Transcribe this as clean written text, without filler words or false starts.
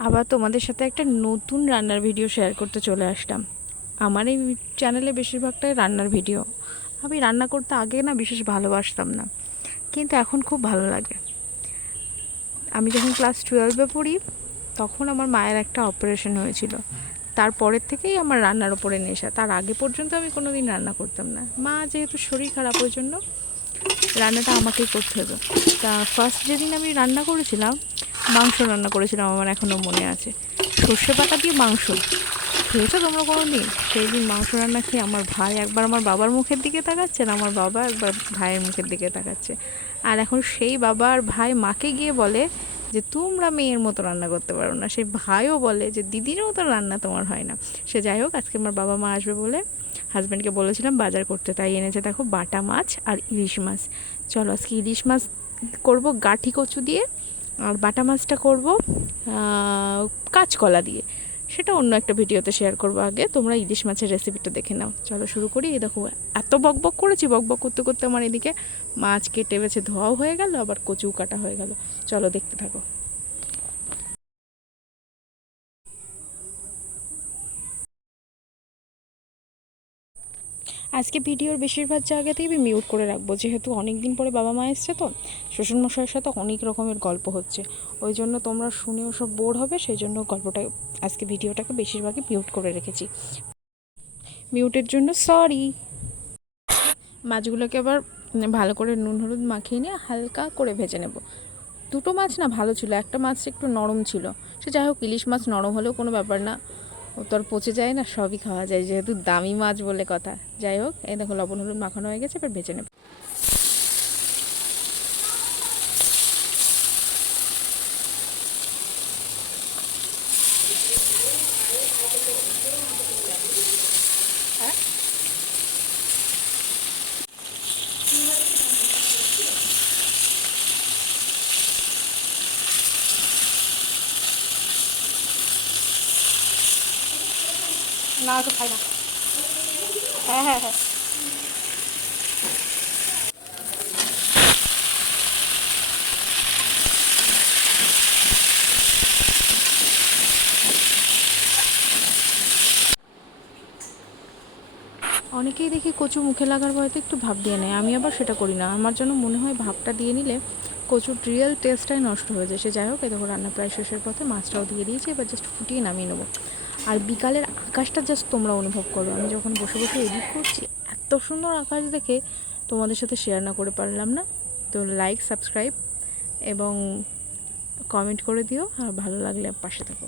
আবার তোমাদের সাথে একটা নতুন রান্নার ভিডিও শেয়ার করতে চলে আসলাম। আমার এই চ্যানেলে বেশিরভাগটাই রান্নার ভিডিও। আমি রান্না করতে আগে না বিশেষ ভালোবাসতাম না, কিন্তু এখন খুব ভালো লাগে। আমি যখন ক্লাস 12-এ পড়ি তখন আমার মায়ের একটা অপারেশন হয়েছিল। তারপরের থেকেই আমার রান্নার ওপরে নেশা। তার আগে পর্যন্ত আমি কোনো দিন রান্না করতাম না। মা যেহেতু শরীর খারাপ, ওই জন্য রান্নাটা আমাকেই করতে হতো। তা ফার্স্ট যেদিন আমি রান্না করেছিলাম, মাংস রান্না করেছিলাম, আমার এখনও মনে আছে। সর্ষে পাতা দিয়ে মাংস খেয়েছো তোমরা কোনো দিন? সেই দিন মাংস রান্না খেয়ে আমার ভাই একবার আমার বাবার মুখের দিকে তাকাচ্ছে, আর আমার বাবা একবার ভাইয়ের মুখের দিকে তাকাচ্ছে। আর এখন সেই বাবা আর ভাই মাকে গিয়ে বলে যে তোমরা মেয়ের মতো রান্না করতে পারো না। সেই ভাইও বলে যে দিদির মতো রান্না তোমার হয় না। সে যাই হোক, আজকে আমার বাবা মা আসবে বলে হাজব্যান্ডকে বলেছিলাম বাজার করতে, তাই এনেছে দেখো বাটা মাছ আর ইলিশ মাছ। চলো আজকে ইলিশ মাছ করব গাঠি কচু দিয়ে, আর বাটা মাছটা করব কাঁচকলা দিয়ে। সেটা অন্য একটা ভিডিওতে শেয়ার করবো। আগে তোমরা ইলিশ মাছের রেসিপিটা দেখে নাও। চলো শুরু করি। এই দেখো এত বকবক করেছি, বকবক করতে করতে আমার এদিকে মাছ কেটে বেছে ধোয়াও হয়ে গেল, আবার কচুও কাটা হয়ে গেল। চলো দেখতে থাকো। আজকে ভিডিওর বেশিরভাগ জায়গাতেই আমি মিউট করে রাখবো, যেহেতু অনেক দিন পরে বাবা মা এসছে, তো শ্বশুরমশাইয়ের সাথে অনেক রকমের গল্প হচ্ছে। ওই জন্য তোমরা শুনেও সব বোর হবে, সেই জন্য গল্পটা আজকে ভিডিওটাকে বেশিরভাগই মিউট করে রেখেছি। মিউটের জন্য সরি। মাছগুলোকে আবার ভালো করে নুন হলুদ মাখিয়ে নিয়ে হালকা করে ভেজে নেব। দুটো মাছ না ভালো ছিল, একটা মাছ একটু নরম ছিল। সে যাই হোক, ইলিশ মাছ নরম হলেও কোনো ব্যাপার না, ও তো আর পচে যায় না, সবই খাওয়া যায়, যেহেতু দামি মাছ বলে কথা। যাই হোক, এই দেখো লবণ হলুদ মাখানো হয়ে গেছে, এবার ভেজে নেব। না তো খাই না। হ্যাঁ হ্যাঁ হ্যাঁ। অনেকেই দেখি কচু মুখে লাগার ভয়তে একটু ভাপ দিয়ে নেয়, আমি আবার সেটা করি না। আমার জন্য মনে হয় ভাপটা দিয়ে নিলে কচুর রিয়েল টেস্টটাই নষ্ট হয়ে যায়। সে যাই হোক, এই দেখো রান্না প্রায় শেষের পথে, মাছটাও দিয়ে দিয়েছি, এবার জাস্ট ফুটিয়ে নামিয়ে নেবো। আর বিকালের আকাশটা জাস্ট তোমরা অনুভব করো। আমি যখন বসে বসে এডিট করছি, এত সুন্দর আকাশ দেখে তোমাদের সাথে শেয়ার না করে পারলাম না। তো লাইক, সাবস্ক্রাইব এবং কমেন্ট করে দিও, আর ভালো লাগলে পাশে থাকো।